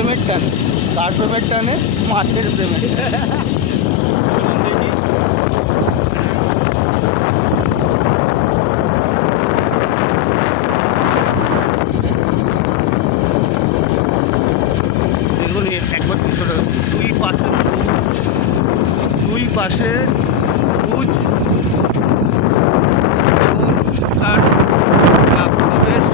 প্রেমের টানে, কার প্রেমের টানে? মাছের প্রেমের টানে। দেখি দেখুন একবার 300 টাকা, দুই পাশে সবুজ আর পরিবেশ।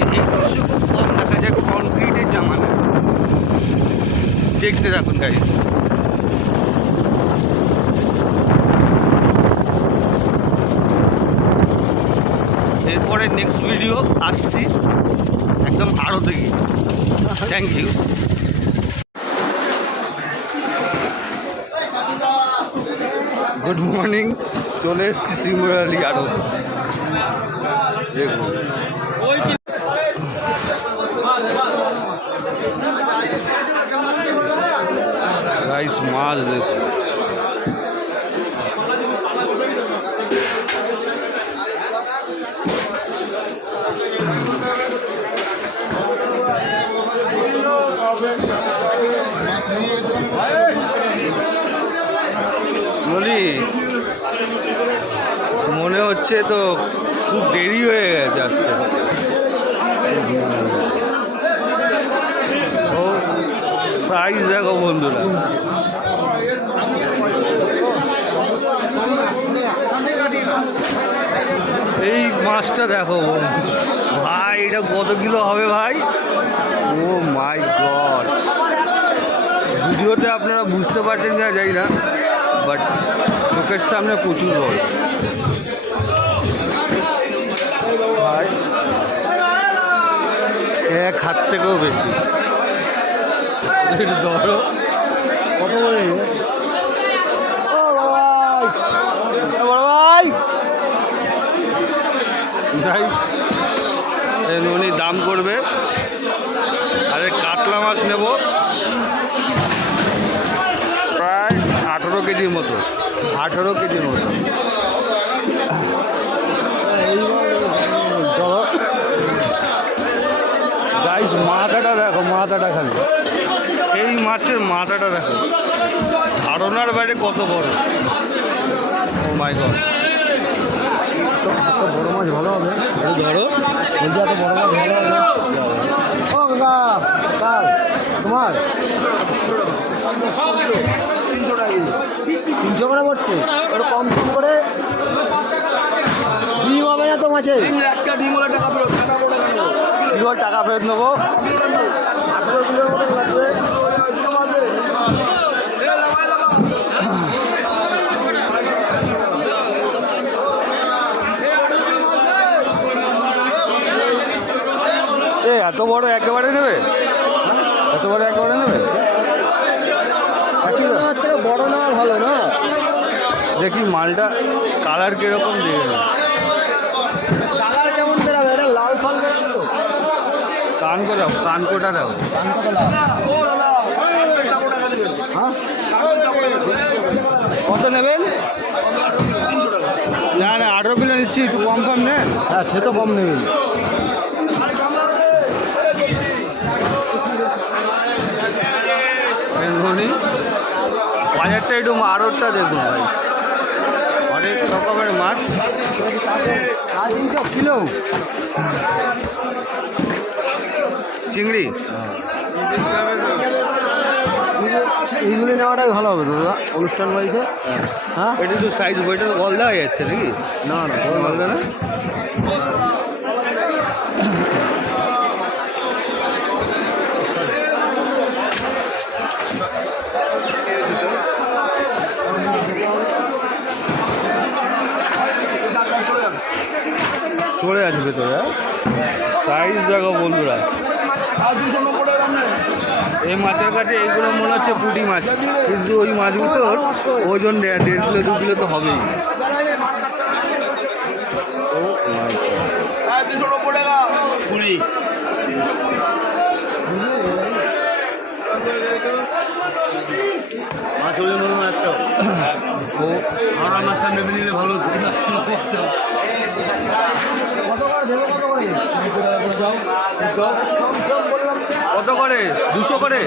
এই দৃশ্য খুব কম দেখা যায় কনক্রিটের জামানা। দেখতে থাকুন গাইজ। এরপরে নেক্সট ভিডিও আসছি একদম আরও দেখি। Thank you. গুড মর্নিং, চলে এসেছি শিমুরালি আরও। দেখুন গাইস, মাছ দেখুন। বলি মনে হচ্ছে তো খুব দেরি হয়ে গেছে আসতে। ও সাইজ দেখো বন্ধুরা, এই মাছটা দেখো ভাই, এটা কত কিলো হবে ভাই? ও মাই গড, ভিডিওতে আপনারা বুঝতে পারছেন না জানি না, বাট চোখের সামনে প্রচুর বড় ভাই, এক হাত থেকেও বেশি। ধরো কত বড় ভাই, ভাই উনি দাম করবে। আরে কাতলা মাছ নেব প্রায় 18 কেজির মতো, 18 কেজির মতো। গাইস মাথাটা দেখো, মাথাটা খালি, এই মাছের মাথাটা দেখো, ধারণার বাইরে কত বড়। ও মাই গড, বড় মাছ ভালো হবে। ধরো বলছি এত বড় মাছ ভালো হবে। ও কাকা, কাল তোমার 300 টাকা, 300 করে পড়ছে। ওটা কম কম করে ডিম হবে না তো মাছে, একটা ডিম হলে টাকা ফেরত, টাকা ফেরত নেবো। 18 কিলোর মতো লাগবে। এত বড় একেবারে নেবে? এত বড় একেবারে নেবে? বড় না ভালো না? দেখি মালটা কালার কিরকম দিয়ে, কালার কেমন বেরাবে? এটা লাল ফাল বেরাবে। কান করে দাও, কান কোটা দাও। কত নেবেন? না না 18 কিলো নিচ্ছি, একটু কম কম নেন। হ্যাঁ সে তো কম নেবেন। বাজারটা একটু আরোটা দেখুন ভাই, অনেক রকমের মাছ। 300 কিলো চিংড়ি, এইগুলি নেওয়াটাই ভালো হবে দাদা অনুষ্ঠান বাড়িতে। হ্যাঁ এটা তো সাইজ বইটা বল দেওয়া যাচ্ছে নাকি? না না বল দেয় না। চলে আসবে ভেতরে। সাইজ দেখো বন্ধুরা, এই মাছের কাছে এইগুলো মনে হচ্ছে পুঁটি মাছ, কিন্তু ওই মাছগুলোর ওজন 1.5 কিলো 2 কিলো তো হবেই। 290 টাকা পুরি। মাছ ওজন হলো না একটা, ও আর মাছটা নেবে নিলে ভালো হতো। কত করে দেবো? কত করে? কত করে? 200 করে?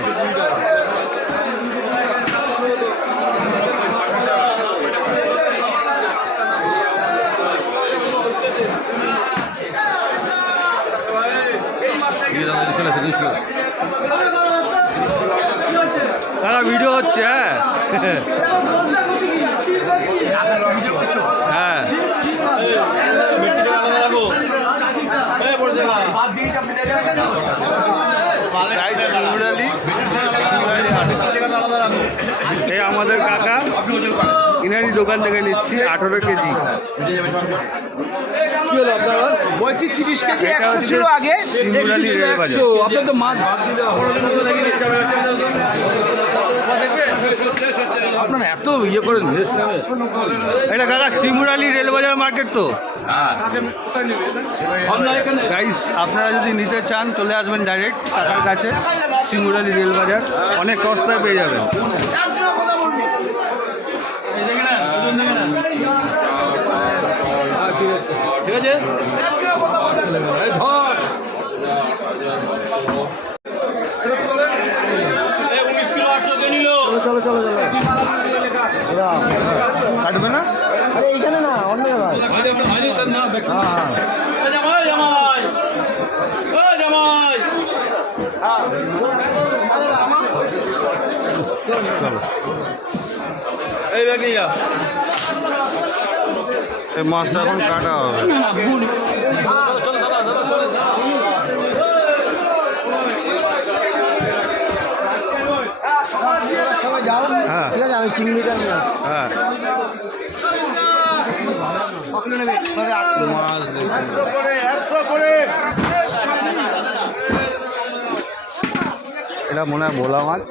দাদা ভিডিও হচ্ছে। হ্যাঁ এই আমাদের কাকা, ইনারি দোকান থেকে নিচ্ছি 18 কেজি। কি হলো আপনার? বলছি 30 কেজি 100 ছিল আগে, শিমুরালি রেল বাজার। আপনার তো মাছ ভাগ দিতে আপনারা এত ইয়ে করেন। এটা কাকা শিমুরালি রেলবাজার মার্কেট তো। গাইস আপনারা যদি নিতে চান চলে আসবেন ডাইরেক্ট কাকার কাছে, শিমুরালি রেলবাজার, অনেক সস্তায় পেয়ে যাবেন। ঠিক আছে, চলো চলো চলো। কাটবে না? আরে এইখানে না, অন্য জায়গায়। এই মাছটা এখন কাটা হবে। সবাই যাও, হ্যাঁ। ঠিক আছে, আমি চিংড়িটা নিয়ে হ্যাঁ মাছ এটা মনে হয় ভোলা মাছ।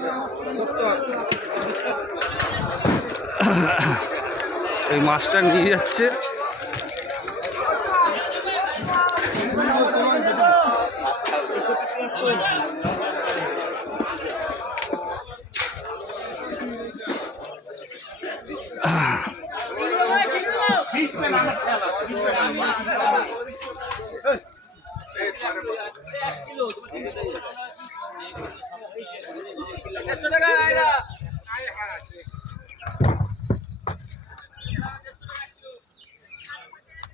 এই মাছটা নিয়ে যাচ্ছে।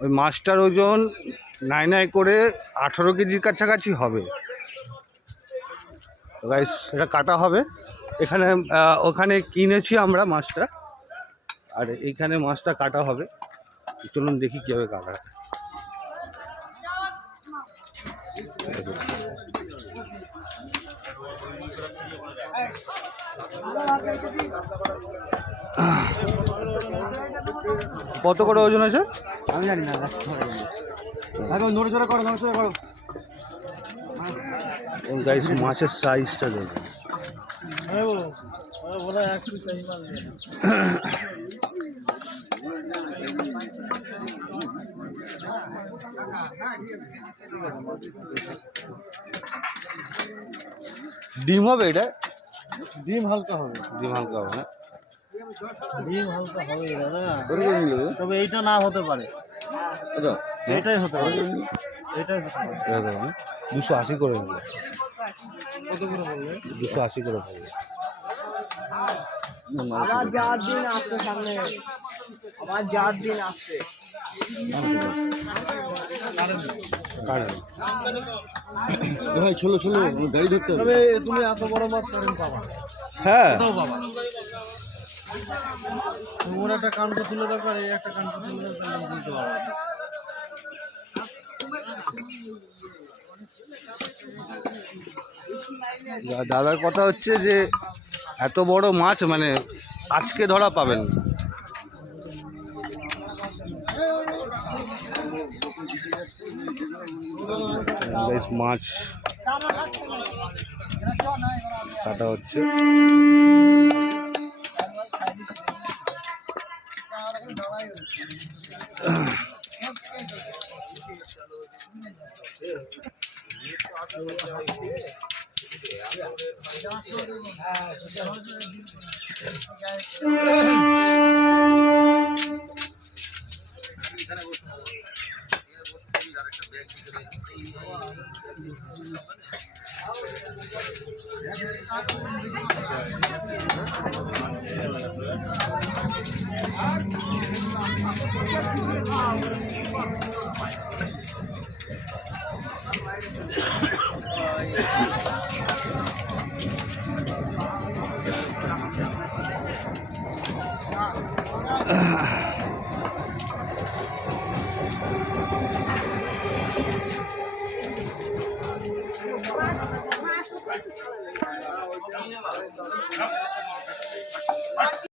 ওই মাছটার ওজন নাই করে 18 কেজির কাছাকাছি হবে। গাইস এটা কাটা হবে এখানে, ওখানে কিনেছি আমরা মাছটা, আর এইখানে মাছটা কাটা হবে। চলুন দেখি কীভাবে কাটা হয়। কত করে ওজন আছে? আমি জানি না, নড়ে চড়া করো, নড়ে চড়া করো। গাইস মাছের সাইজটা দেখুন। ডিম হবে এটা? ডিম হালকা হবে, ডিম হালকা হবে না? ডিম হালকা হবে দাদা, তবে এইটা না হতে পারে, এটাই হতে পারে, এটাই হতে পারে। 280 করে নেবে। কত করে বললে? 280 করে পড়বে। আমার যার দিন আসছে সামনে, আমার যার দিন আসছে। ভাই ছোলো ছোলো গাড়ি ধরতে হবে। তুমি এত বড় মাছ করেন পাবা? হ্যাঁ বাবা, ওর একটা কানটা তুলে দরকার, এই একটা কানটা তুলে দরকার, বুঝতে পারবো। দাদার কথা হচ্ছে যে এত বড় মাছ মানে আজকে ধরা পাবেন। মাছ কাটা হচ্ছে।